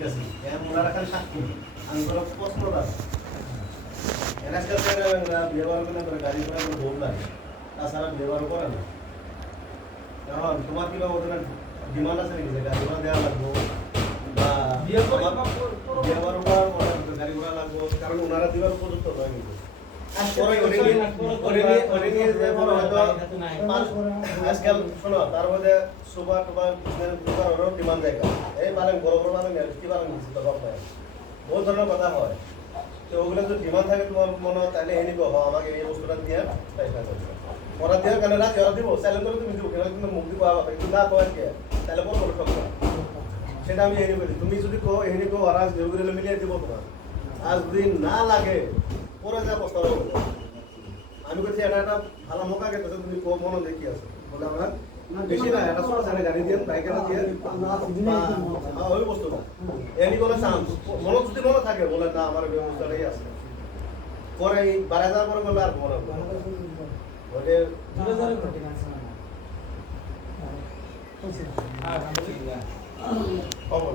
যাইতেছি ওনারা খালি সাক্ষী আমি কোনো প্রশ্ন দাস আজকাল ব্যবহার করে গাড়ি ঘোড়া কোনো ভোগ লাগে তাছাড়া ব্যবহার করে না এখন তোমার কিবা ওদের ডিমান্ড আছে নাকি যে গাড়ি ঘোড়া দেওয়া লাগবো বা ব্যবহার করার গাড়ি ঘোড়া লাগবো কারণ ওনারা দিবার উপযুক্ত নয় কিন্তু আজকাল শোনো তার মধ্যে সুপার টুপার সুপার ডিমান্ড জায়গা এই পালেন বড় বড় পালেন কি পালেন দিচ্ছি তো বাপ বহুত ধরনের কথা হয় তো ওগুলো যদি ডিমান্ড থাকে তোমার মনে হয় তাহলে এনে গো আমাকে এই বস্তুটা দিয়ে পয়সা করছে ওরা দেওয়ার কারণে রাখি ওরা দিব চ্যালেঞ্জ করে তুমি দিব কেন কিন্তু মুক্তি পাওয়া কথা কিন্তু না কয় কে তাহলে বড় বড় সব সেটা আমি এনে বলি তুমি যদি কো এনে কো ওরা যেগুলো মিলিয়ে দিব তোমার আজ যদি না লাগে পরে যা প্রস্তাব আমি বলছি এটা একটা ভালো মোকা গেছে তুমি মনে দেখি আছে বলে আমরা বেশি না এটা ছোট সামনে গাড়ি দিয়ে বাইকে না দিয়ে ওই বস্তু না এনি কোনো চান্স মনে যদি মনে থাকে বলে না আমার ব্যবস্থাটাই আছে পরে এই 12,000 পরে বললে আর মনে বলে খবর